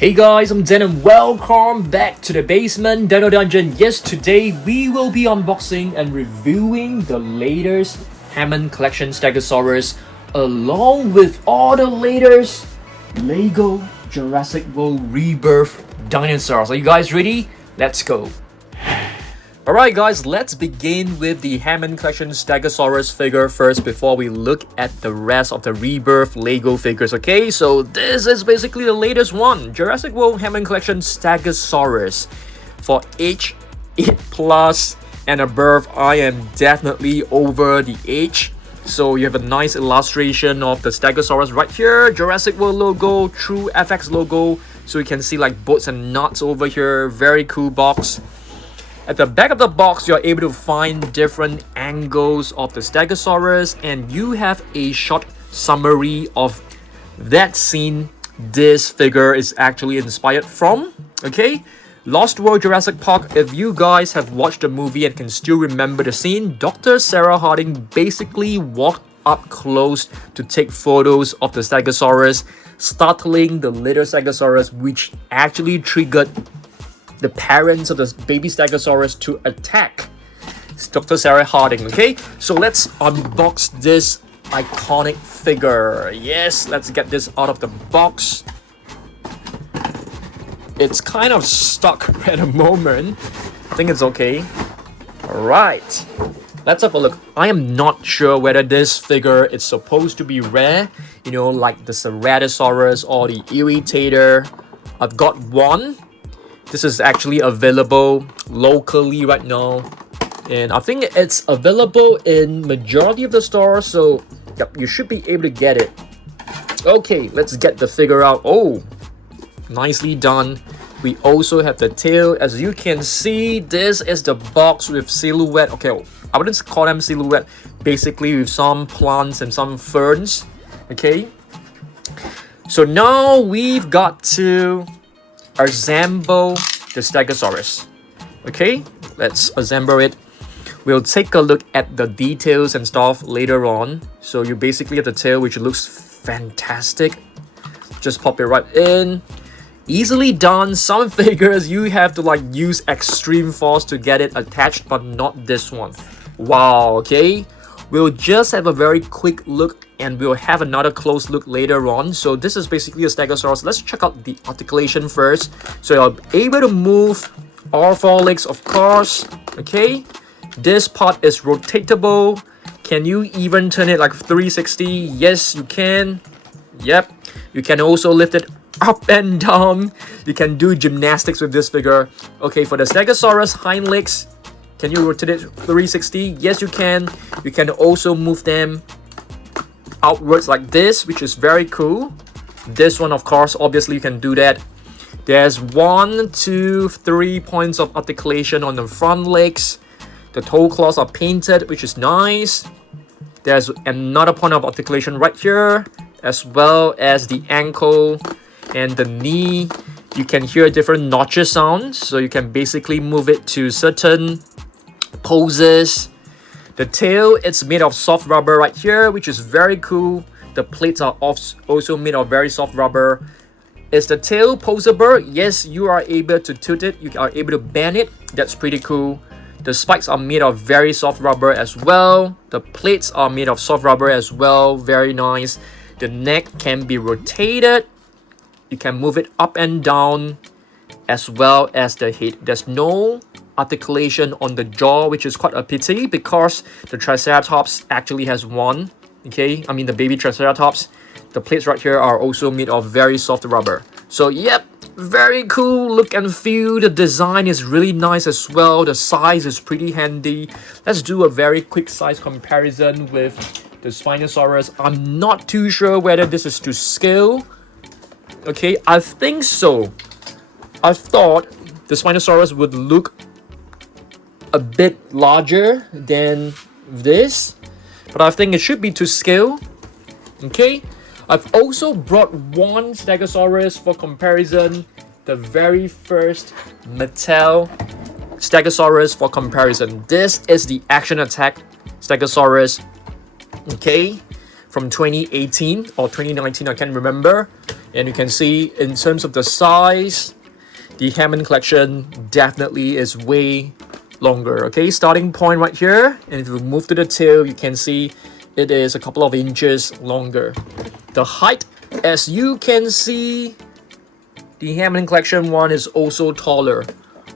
Hey guys, I'm Dan and welcome back to the basement Dino Dungeon. Yes, today we will be unboxing and reviewing the latest Hammond Collection Stegosaurus along with all the latest Lego Jurassic World Rebirth Dinosaurs. Are you guys ready? Let's go. Alright guys, let's begin with the Hammond Collection Stegosaurus figure first before we look at the rest of the Rebirth Lego figures, okay? So this is basically the latest one, Jurassic World Hammond Collection Stegosaurus. For age 8+ and above, I am definitely over the age. So you have a nice illustration of the Stegosaurus right here, Jurassic World logo, true FX logo. So you can see like bolts and nuts over here, very cool box. At the back of the box, you're able to find different angles of the Stegosaurus, and you have a short summary of that scene this figure is actually inspired from. Okay, Lost World Jurassic Park. If you guys have watched the movie and can still remember the scene, Dr. Sarah Harding basically walked up close to take photos of the Stegosaurus, startling the little Stegosaurus, which actually triggered the parents of the baby Stegosaurus to attack Dr. Sarah Harding. Okay, so let's unbox this iconic figure. Yes, let's get this out of the box. It's kind of stuck at the moment. I think it's okay. Alright, let's have a look. I am not sure whether this figure is supposed to be rare, you know, like the Ceratosaurus or the Irritator. I've got one. This is actually available locally right now, and I think it's available in majority of the stores, so yep, you should be able to get it. Okay, let's get the figure out. Oh, nicely done. We also have the tail. As you can see, this is the box with silhouette. Okay, I wouldn't call them silhouette, basically with some plants and some ferns. Okay, so now we've got to assemble the Stegosaurus. Okay, let's assemble it. We'll take a look at the details and stuff later on. So you basically have the tail, which looks fantastic. Just pop it right in. Easily done. Some figures you have to like use extreme force to get it attached, but not this one. Wow. Okay, we'll just have a very quick look and we'll have another close look later on. So this is basically a Stegosaurus. Let's check out the articulation first. So you're able to move all four legs, of course. Okay, this part is rotatable. Can you even turn it like 360? Yes, you can. Yep, you can also lift it up and down. You can do gymnastics with this figure. Okay, for the Stegosaurus hind legs, can you rotate it 360? Yes, you can. You can also move them outwards like this, which is very cool. This one, of course, obviously you can do that. There's 1, 2, 3 points of articulation on the front legs. The toe claws are painted, which is nice. There's another point of articulation right here, as well as the ankle and the knee. You can hear different notches sounds, so you can basically move it to certain poses. The tail, it's made of soft rubber right here, which is very cool. The plates are also made of very soft rubber. Is the tail poseable? Yes, you are able to tilt it. You are able to bend it. That's pretty cool. The spikes are made of very soft rubber as well. The plates are made of soft rubber as well. Very nice. The neck can be rotated. You can move it up and down, as well as the head. There's no articulation on the jaw, which is quite a pity because the Triceratops actually has one. Okay, I mean the baby Triceratops. The plates right here are also made of very soft rubber. So yep, very cool look and feel. The design is really nice as well. The size is pretty handy. Let's do a very quick size comparison with the Spinosaurus. I'm not too sure whether this is to scale. Okay, I think so. I thought the Spinosaurus would look a bit larger than this, but I think it should be to scale. Okay, I've also brought one Stegosaurus for comparison, the very first Mattel Stegosaurus for comparison. This is the Action Attack Stegosaurus. Okay, from 2018 or 2019, I can't remember. And you can see in terms of the size, the Hammond collection definitely is way longer. Okay, starting point right here, and if you move to the tail, you can see it is a couple of inches longer. The height, as you can see, the Hammond collection one is also taller,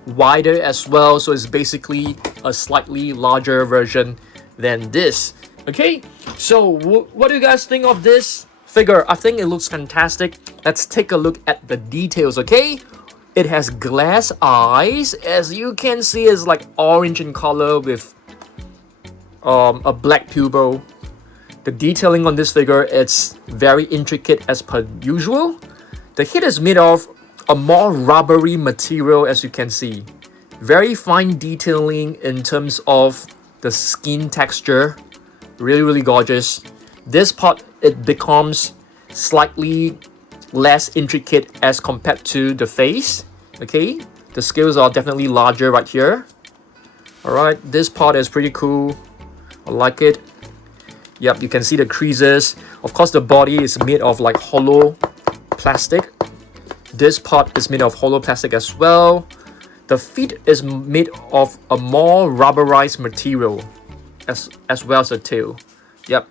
wider as well, so it's basically a slightly larger version than this. Okay, so what do you guys think of this figure? I think it looks fantastic. Let's take a look at the details. Okay, it has glass eyes, as you can see. It's like orange in color with a black pupil. The detailing on this figure, it's very intricate as per usual. The head is made of a more rubbery material, as you can see. Very fine detailing in terms of the skin texture. Really gorgeous. This part, it becomes slightly less intricate as compared to the face. Okay, the scales are definitely larger right here. Alright, this part is pretty cool. I like it. Yep, you can see the creases. Of course, the body is made of like hollow plastic. This part is made of hollow plastic as well. The feet is made of a more rubberized material as well as the tail. Yep.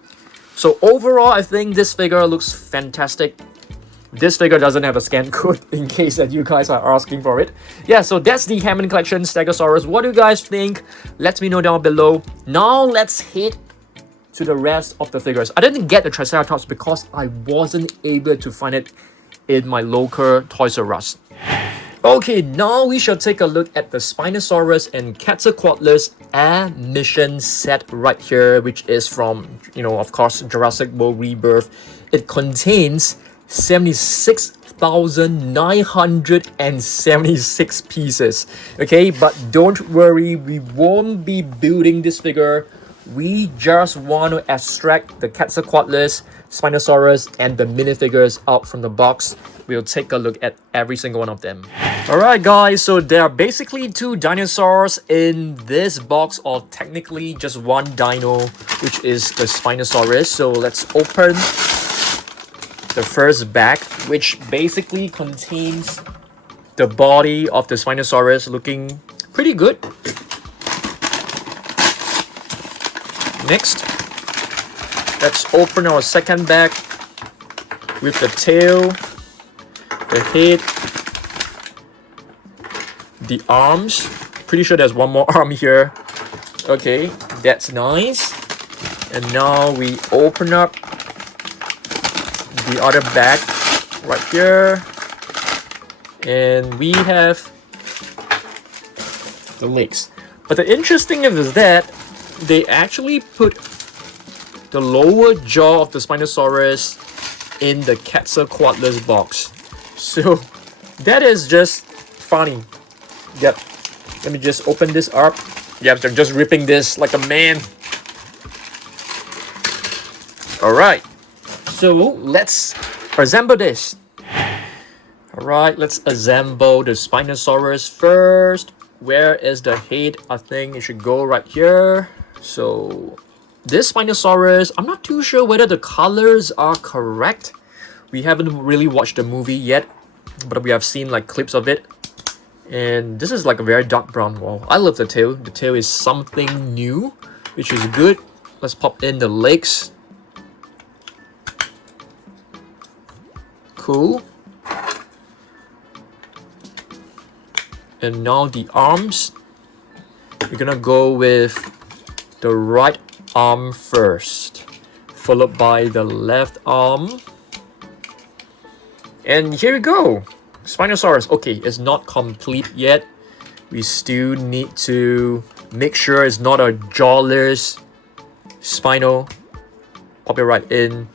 So overall, I think this figure looks fantastic. This figure doesn't have a scan code in case that you guys are asking for it. Yeah, so that's the Hammond collection Stegosaurus. What do you guys think? Let me know down below. Now let's head to the rest of the figures. I didn't get the Triceratops because I wasn't able to find it in my local Toys R Us. Okay, now we shall take a look at the Spinosaurus and Quetzalcoatlus Air Mission set right here, which is from, of course, Jurassic World Rebirth. It contains 76,976 pieces. Okay, but don't worry, we won't be building this figure. We just want to extract the Quetzalcoatlus, Spinosaurus, and the minifigures out from the box. We'll take a look at every single one of them. Alright guys, so there are basically 2 dinosaurs in this box, or technically just one dino, which is the Spinosaurus. So let's open the first bag, which basically contains the body of the Spinosaurus, looking pretty good. Next, let's open our second bag with the tail, the head, the arms. Pretty sure there's one more arm here. Okay, that's nice. And now we open up the other bag right here. And we have the legs. But the interesting thing is that they actually put the lower jaw of the Spinosaurus in the Quetzalcoatlus box. So that is just funny. Yep. Let me just open this up. Yep, they're just ripping this like a man. Alright. So let's assemble this. Alright, let's assemble the Spinosaurus first. Where is the head? I think it should go right here. So this Spinosaurus, I'm not too sure whether the colors are correct. We haven't really watched the movie yet, but we have seen like clips of it. And this is like a very dark brown. Wow, I love the tail. The tail is something new, which is good. Let's pop in the legs. Cool. And now the arms. We're gonna go with the right arm first, followed by the left arm. And here we go. Spinosaurus. Okay, it's not complete yet. We still need to make sure it's not a jawless Spino. Pop it right in.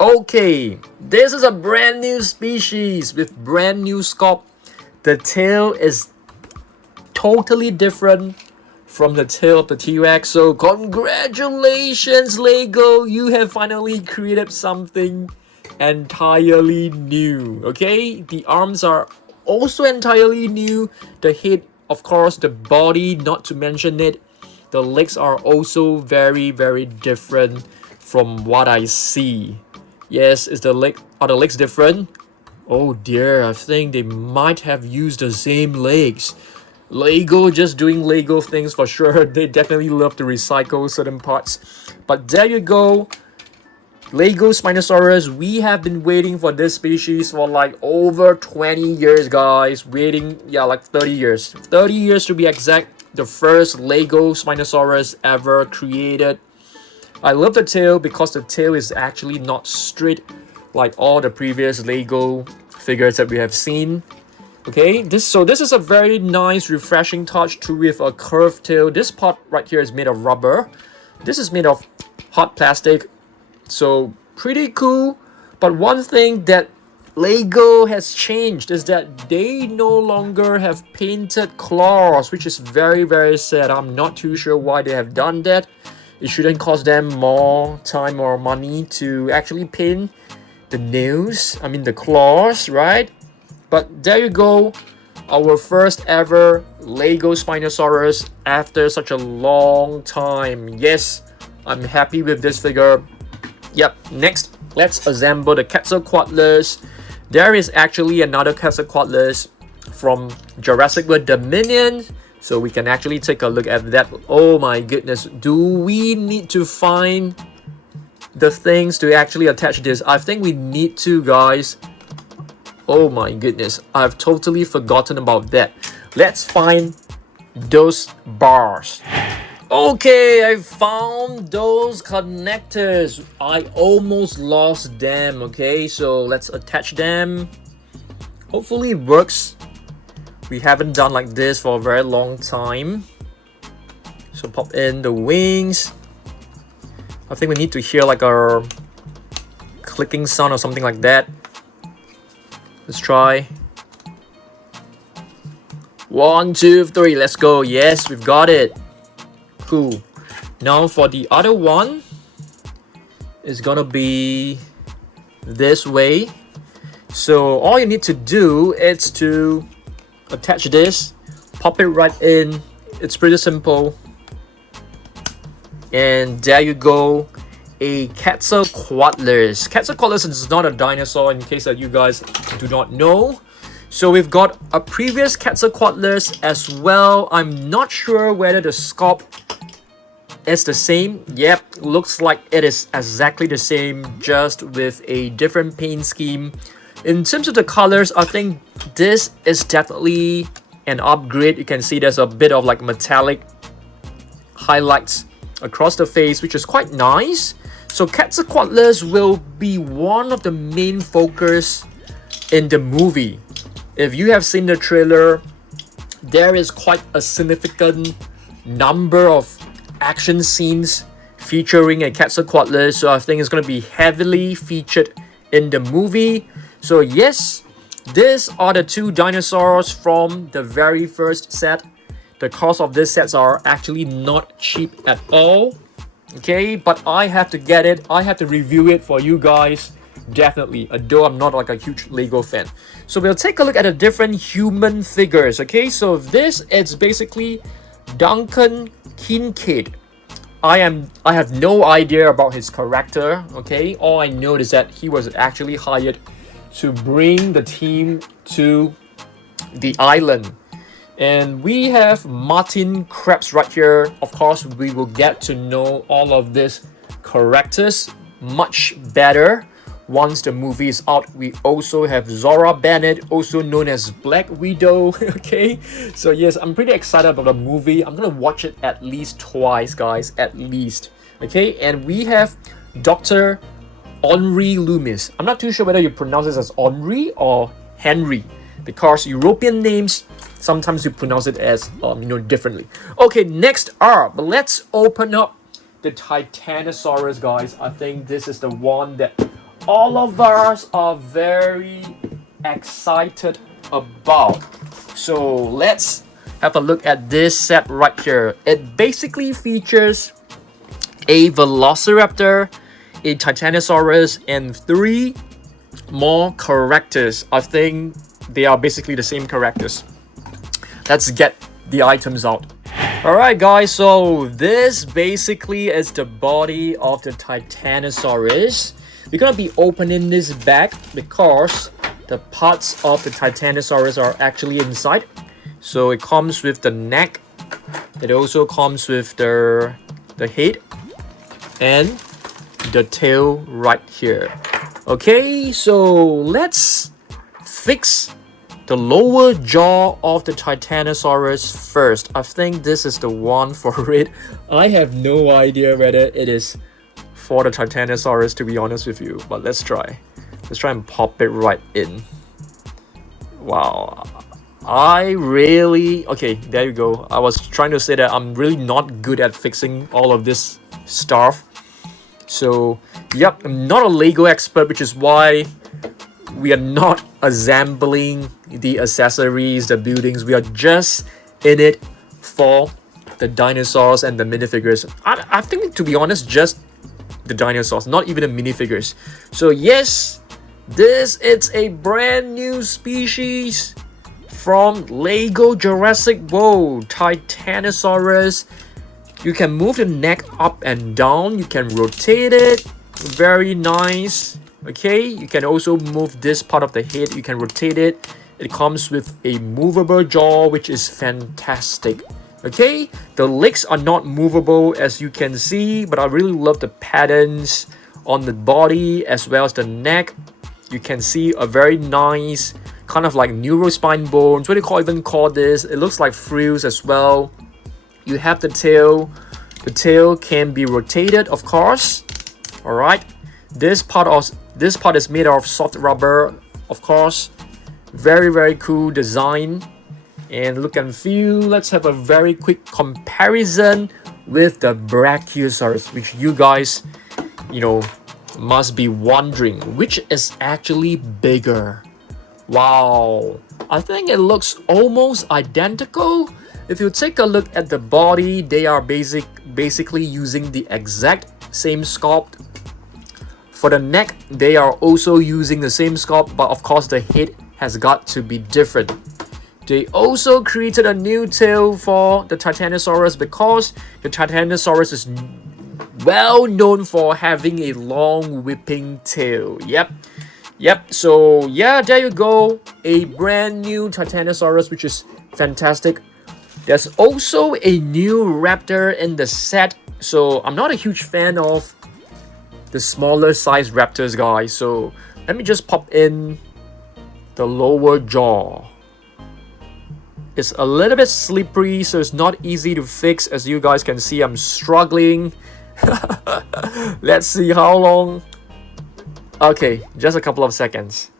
Okay, this is a brand new species with brand new sculpt. The tail is totally different from the tail of the T-Rex. So congratulations, Lego, you have finally created something entirely new. Okay, the arms are also entirely new. The head, of course, the body, not to mention it. The legs are also very different from what I see. Yes, is the leg, are the legs different? Oh dear, I think they might have used the same legs. Lego just doing Lego things for sure. They definitely love to recycle certain parts. But there you go. Lego Spinosaurus. We have been waiting for this species for like over 20 years, guys. Waiting, yeah, like 30 years. 30 years to be exact. The first Lego Spinosaurus ever created. I love the tail because the tail is actually not straight like all the previous Lego figures that we have seen. Okay, this is a very nice, refreshing touch too, with a curved tail. This part right here is made of rubber. This is made of hard plastic. So pretty cool. But one thing that Lego has changed is that they no longer have painted claws, which is very, very sad. I'm not too sure why they have done that. It shouldn't cost them more time or money to actually paint the nails, I mean the claws, right? But there you go, our first ever Lego Spinosaurus after such a long time. Yes, I'm happy with this figure. Yep, next, let's assemble the Quetzalcoatlus. There is actually another Quetzalcoatlus from Jurassic World Dominion. So we can actually take a look at that. Oh my goodness, do we need to find the things to actually attach this? I think we need to, guys. Oh my goodness, I've totally forgotten about that. Let's find those bars. Okay, I found those connectors. I almost lost them. Okay, so let's attach them. Hopefully it works. We haven't done like this for a very long time. So pop in the wings. I think we need to hear like a clicking sound or something like that. Let's try. 1, 2, 3, let's go. Yes, we've got it. Cool. Now for the other one, it's gonna be this way. So all you need to do is to attach this, pop it right in. It's pretty simple. And there you go, a Quetzalcoatlus. Quetzalcoatlus is not a dinosaur, in case that you guys do not know. So we've got a previous Quetzalcoatlus as well. I'm not sure whether the sculpt is the same. Yep, looks like it is exactly the same, just with a different paint scheme. In terms of the colors, I think this is definitely an upgrade. You can see there's a bit of like metallic highlights across the face, which is quite nice. So Quetzalcoatlus will be one of the main focus in the movie. If you have seen the trailer, there is quite a significant number of action scenes featuring a Quetzalcoatlus. So I think it's going to be heavily featured in the movie. So yes, these are the two dinosaurs from the very first set. The cost of these sets are actually not cheap at all. Okay, but I have to get it. I have to review it for you guys. Definitely, though I'm not like a huge Lego fan. So we'll take a look at the different human figures. Okay, so this is basically Duncan Kincaid. I have no idea about his character. Okay, all I know is that he was actually hired to bring the team to the island. And we have Martin Krebs right here. Of course, we will get to know all of these characters much better once the movie is out. We also have Zora Bennett, also known as Black Widow. Okay, so yes, I'm pretty excited about the movie. I'm gonna watch it at least twice, guys, at least. Okay, and we have Dr. Henry Loomis. I'm not too sure whether you pronounce this as Henry or Henry, because European names sometimes you pronounce it as differently. Okay, next up, let's open up the Titanosaurus, guys. I think this is the one that all of us are very excited about. So let's have a look at this set right here. It basically features a Velociraptor, a Titanosaurus, and 3 more characters. I think they are basically the same characters. Let's get the items out. Alright guys, so this basically is the body of the Titanosaurus. We're gonna be opening this bag because the parts of the Titanosaurus are actually inside. So it comes with the neck, it also comes with the head and the tail right here. Okay, so let's fix the lower jaw of the Titanosaurus first. I think this is the one for it. I have no idea whether it is for the Titanosaurus, to be honest with you, but let's try. Let's try and pop it right in. Wow. Okay, there you go. I was trying to say that I'm really not good at fixing all of this stuff. So, yep, I'm not a Lego expert, which is why we are not assembling the accessories, the buildings. We are just in it for the dinosaurs and the minifigures. I think, to be honest, just the dinosaurs, not even the minifigures. So yes, this is a brand new species from Lego Jurassic World, Titanosaurus. You can move the neck up and down. You can rotate it. Very nice. Okay, you can also move this part of the head. You can rotate it. It comes with a movable jaw, which is fantastic. Okay, the legs are not movable as you can see, but I really love the patterns on the body as well as the neck. You can see a very nice kind of like neurospine bones. What do you even call this? It looks like frills as well. You have the tail. The tail can be rotated, of course. All right, this part is made of soft rubber, of course. Very cool design. And look and feel. Let's have a very quick comparison with the Brachiosaurus, which you guys, must be wondering which is actually bigger. Wow, I think it looks almost identical. If you take a look at the body, they are basically using the exact same sculpt. For the neck, they are also using the same sculpt, but of course the head has got to be different. They also created a new tail for the Titanosaurus because the Titanosaurus is well known for having a long whipping tail. Yep. So yeah, there you go. A brand new Titanosaurus, which is fantastic. There's also a new Raptor in the set. So I'm not a huge fan of the smaller size Raptors, guys. So let me just pop in the lower jaw. It's a little bit slippery, so it's not easy to fix. As you guys can see, I'm struggling. Let's see how long. Okay, just a couple of seconds.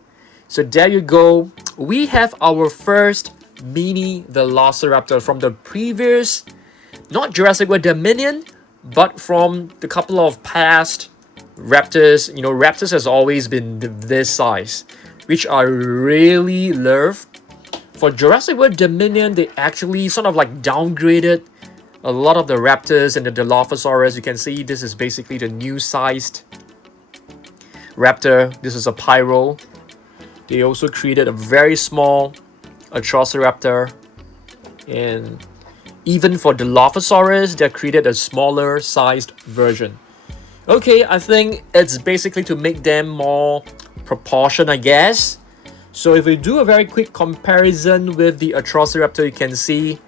So there you go. We have our first mini Velociraptor from the previous, not Jurassic World Dominion, but from the couple of past Raptors. Raptors has always been this size, which I really love. For Jurassic World Dominion, they actually sort of like downgraded a lot of the Raptors and the Dilophosaurus. You can see this is basically the new sized Raptor. This is a Pyro. They also created a very small Atrociraptor. And even for Dilophosaurus, they created a smaller sized version. Okay, I think it's basically to make them more proportion, I guess. So if we do a very quick comparison with the Atrociraptor, you can see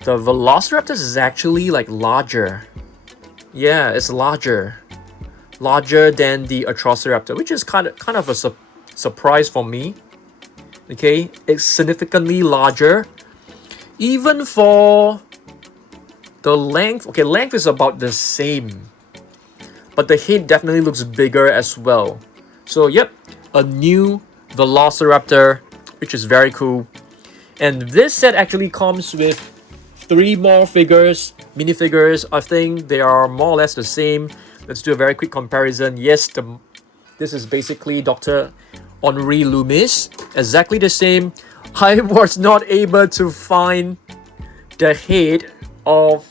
the Velociraptor is actually like larger. Yeah, it's larger than the Atrociraptor, which is kind of a surprise for me. Okay, it's significantly larger. Even for the length, okay, length is about the same, but the head definitely looks bigger as well. So yep, a new Velociraptor, which is very cool. And this set actually comes with 3 more figures, minifigures. I think they are more or less the same. Let's do a very quick comparison. Yes, this is basically Dr. Henri Loomis, exactly the same. I was not able to find the head of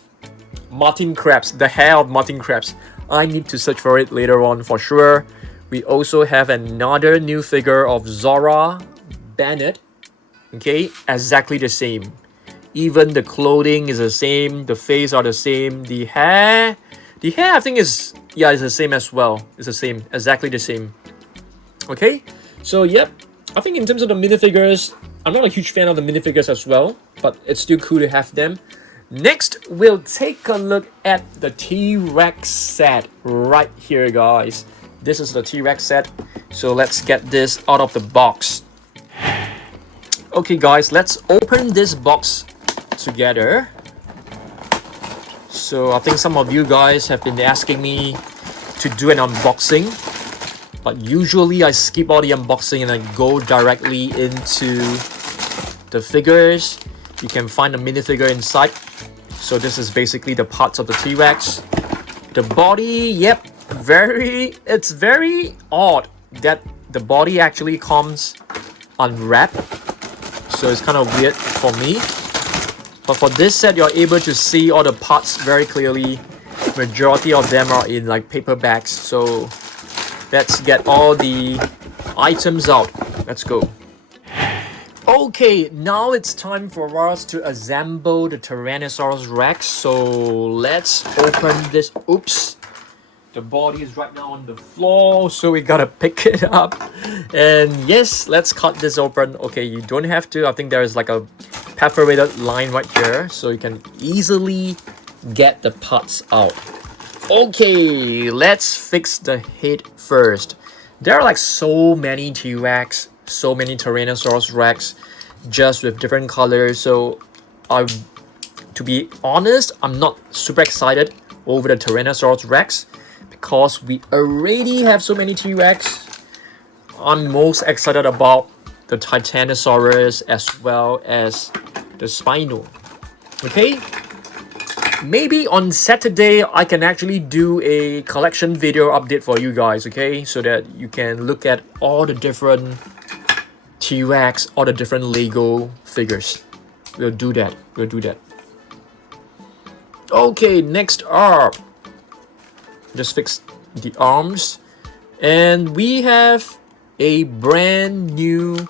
Martin Krabs, the hair of Martin Krabs. I need to search for it later on for sure. We also have another new figure of Zora Bennett. Okay, exactly the same. Even the clothing is the same, the face are the same, the hair I think is, yeah, it's the same as well. It's the same, exactly the same. Okay, so yep, I think in terms of the minifigures, I'm not a huge fan of the minifigures as well, but it's still cool to have them. Next, we'll take a look at the T-Rex set right here, guys. This is the T-Rex set, so let's get this out of the box. Okay guys, let's open this box together. So I think some of you guys have been asking me to do an unboxing, but usually I skip all the unboxing and I go directly into the figures. You can find a minifigure inside. So this is basically the parts of the T-Rex. The body, yep, it's very odd that the body actually comes unwrapped. So it's kind of weird for me. But for this set, you're able to see all the parts very clearly. Majority of them are in like paper bags. So let's get all the items out. Let's go. Okay, now it's time for us to assemble the Tyrannosaurus Rex. So let's open this. Oops. The body is right now on the floor, so we gotta pick it up. And yes, let's cut this open. Okay, you don't have to. I think there is like a perforated line right here, so you can easily get the parts out. Okay, let's fix the head first. There are like so many T-Rex, so many Tyrannosaurus Rex, just with different colors. So to be honest, I'm not super excited over the Tyrannosaurus Rex because we already have so many T-Rex. I'm most excited about the Titanosaurus as well as the Spino. Okay, maybe on Saturday I can actually do a collection video update for you guys, okay, so that you can look at all the different T-Rex, all the different Lego figures. We'll do that. Okay, next up, just fix the arms, and we have a brand new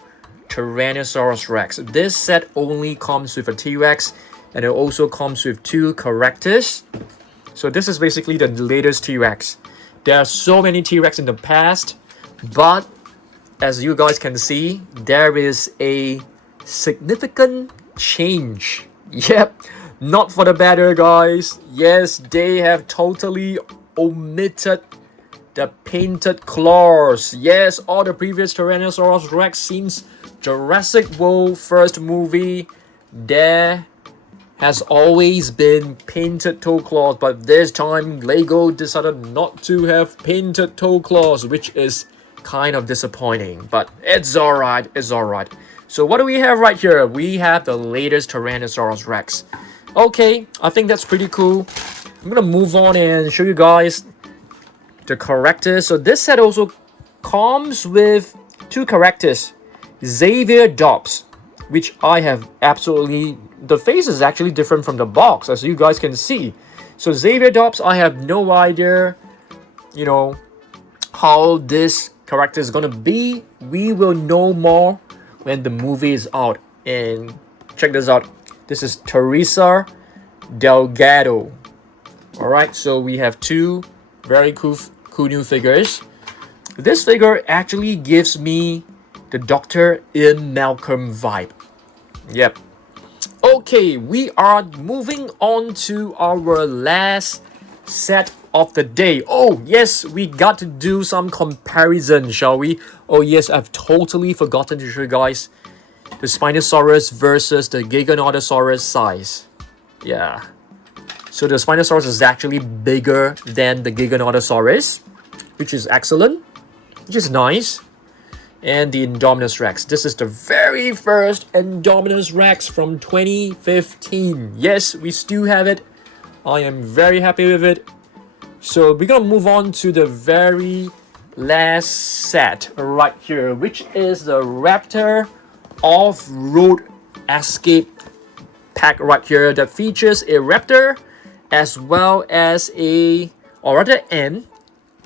Tyrannosaurus Rex. This set only comes with a T-Rex, and it also comes with 2 characters. So this is basically the latest T-Rex. There are so many T-Rex in the past, but as you guys can see, there is a significant change. Yep, not for the better, guys. Yes, they have totally omitted the painted claws. Yes, all the previous Tyrannosaurus Rex since Jurassic World first movie, there has always been painted toe claws, but this time Lego decided not to have painted toe claws, which is kind of disappointing, but it's alright, So what do we have right here? We have the latest Tyrannosaurus Rex. Okay, I think that's pretty cool. I'm gonna move on and show you guys the characters. So this set also comes with 2 characters. Xavier Dobbs, which I have absolutely... The face is actually different from the box, as you guys can see. So Xavier Dobbs, I have no idea, you know, how this character is gonna be. We will know more when the movie is out. And check this out. This is Teresa Delgado. Alright, so we have 2 very cool new figures. This figure actually gives me the Dr. Ian Malcolm vibe. Yep. Okay, we are moving on to our last set of the day. Oh yes, we got to do some comparison, shall we? Oh yes, I've totally forgotten to show you guys the Spinosaurus versus the Giganotosaurus size. Yeah. So the Spinosaurus is actually bigger than the Giganotosaurus, which is excellent, which is nice. And the Indominus Rex. This is the very first Indominus Rex from 2015. Yes, we still have it. I am very happy with it. So we're gonna move on to the very last set right here, which is the Raptor Off-Road Escape pack right here that features a Raptor as well as an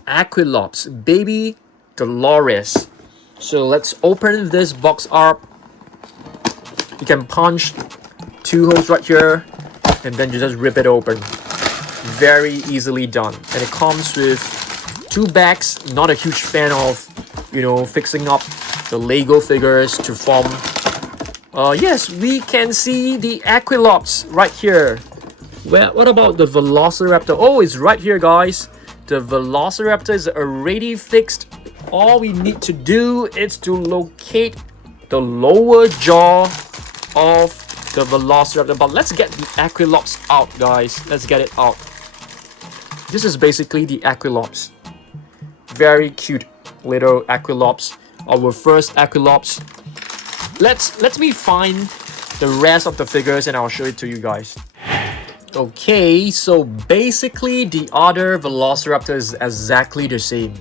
Aquilops, baby Dolores. So let's open this box up. You can punch 2 holes right here, and then you just rip it open. Very easily done. And it comes with 2 bags. Not a huge fan of, you know, fixing up the Lego figures to form. Yes, we can see the Aquilops right here. Well, what about the Velociraptor? Oh, it's right here, guys. The Velociraptor is already fixed. All we need to do is to locate the lower jaw of the Velociraptor. But let's get the Aquilops out, guys. Let's get it out. This is basically the Aquilops. Very cute little Aquilops. Our first Aquilops. Let me find the rest of the figures and I'll show it to you guys. Okay, so basically the other Velociraptor is exactly the same.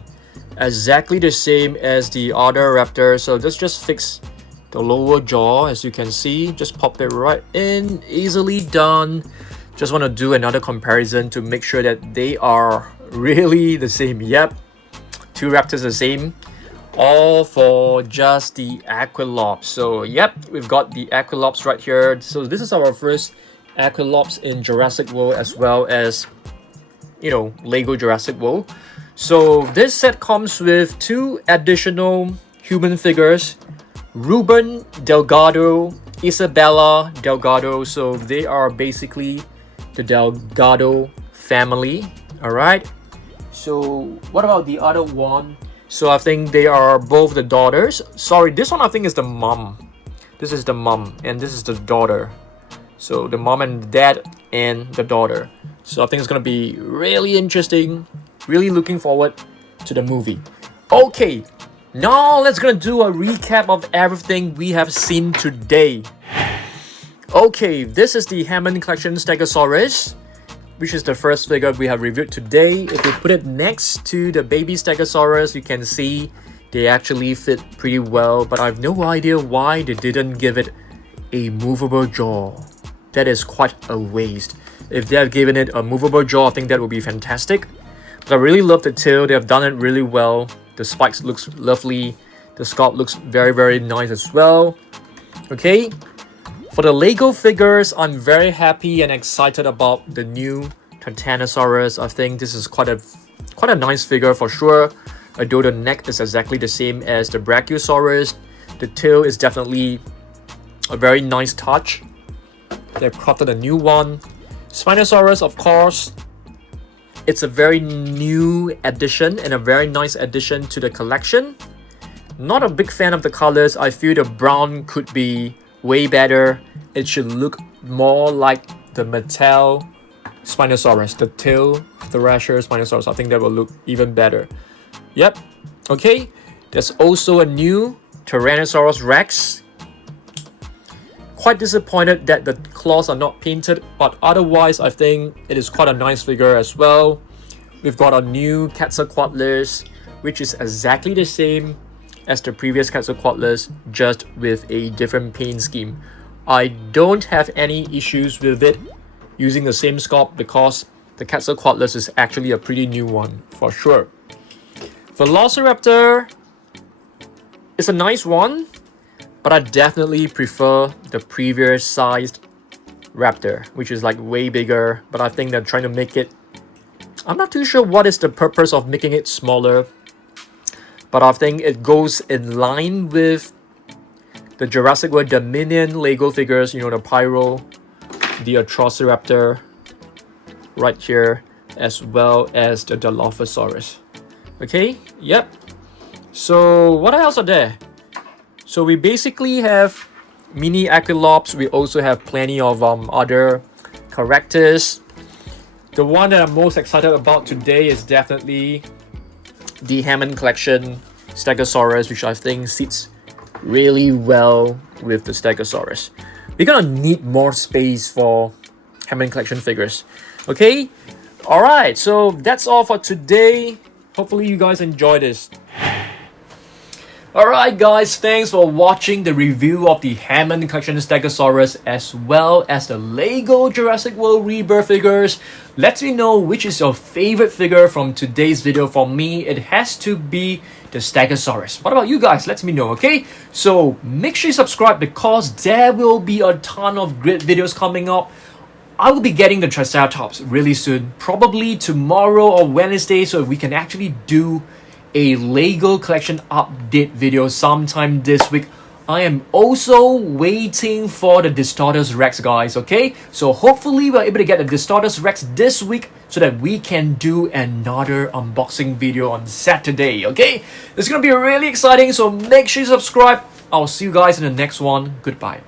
Exactly the same as the other Raptor. So let's just fix the lower jaw. As you can see, just pop it right in. Easily done. Just want to do another comparison to make sure that they are really the same. Yep, 2 Raptors the same. All for just the Aquilops. So yep, we've got the Aquilops right here. So this is our first Aquilops in Jurassic World, as well as, you know, Lego Jurassic World. So this set comes with 2 additional human figures, Ruben Delgado, Isabella Delgado. So they are basically the Delgado family. All right, so what about the other one? So I think they are both the daughters. Sorry, this one I think is the mom. This is the mom and this is the daughter. So the mom and dad and the daughter. So I think it's gonna be really interesting. Really looking forward to the movie. Okay, now let's gonna do a recap of everything we have seen today. Okay, this is the Hammond Collection Stegosaurus, which is the first figure we have reviewed today. If we put it next to the baby Stegosaurus, you can see they actually fit pretty well, but I have no idea why they didn't give it a movable jaw. That is quite a waste. If they have given it a movable jaw, I think that would be fantastic. But I really love the tail. They have done it really well. The spikes looks lovely. The sculpt looks very, very nice as well. Okay. For the Lego figures, I'm very happy and excited about the new Titanosaurus. I think this is quite a nice figure for sure. Although the neck is exactly the same as the Brachiosaurus, the tail is definitely a very nice touch. They've crafted a new one. Spinosaurus, of course, it's a very new addition and a very nice addition to the collection. Not a big fan of the colors. I feel the brown could be way better. It should look more like the Mattel Spinosaurus, the tail Thrasher Spinosaurus. I think that will look even better. Yep. Okay. There's also a new Tyrannosaurus Rex. Quite disappointed that the claws are not painted, but otherwise I think it is quite a nice figure as well. We've got a new Quetzalcoatlus, which is exactly the same as the previous Quetzalcoatlus, just with a different paint scheme. I don't have any issues with it using the same sculpt because the Quetzalcoatlus is actually a pretty new one for sure. Velociraptor is a nice one, but I definitely prefer the previous sized Raptor, which is like way bigger, but I think they're trying to make it, I'm not too sure what is the purpose of making it smaller, but I think it goes in line with the Jurassic World Dominion Lego figures, you know, the Pyro, the Velociraptor right here, as well as the Dilophosaurus. Okay, yep. So what else are there? So we basically have mini Aquilops. We also have plenty of other characters. The one that I'm most excited about today is definitely the Hammond Collection Stegosaurus, which I think sits really well with the Stegosaurus. We're gonna need more space for Hammond Collection figures. Okay, all right. So that's all for today. Hopefully you guys enjoy this. Alright guys, thanks for watching the review of the Hammond Collection Stegosaurus as well as the Lego Jurassic World Rebirth figures. Let me know which is your favorite figure from today's video. For me, it has to be the Stegosaurus. What about you guys? Let me know, okay? So make sure you subscribe because there will be a ton of great videos coming up. I will be getting the Triceratops really soon, probably tomorrow or Wednesday, so we can actually do a Lego collection update video sometime this week. I am also waiting for the Dinosaurus Rex, guys, okay? So hopefully we're able to get the Dinosaurus Rex this week so that we can do another unboxing video on Saturday, okay? It's gonna be really exciting, so make sure you subscribe. I'll see you guys in the next one. Goodbye.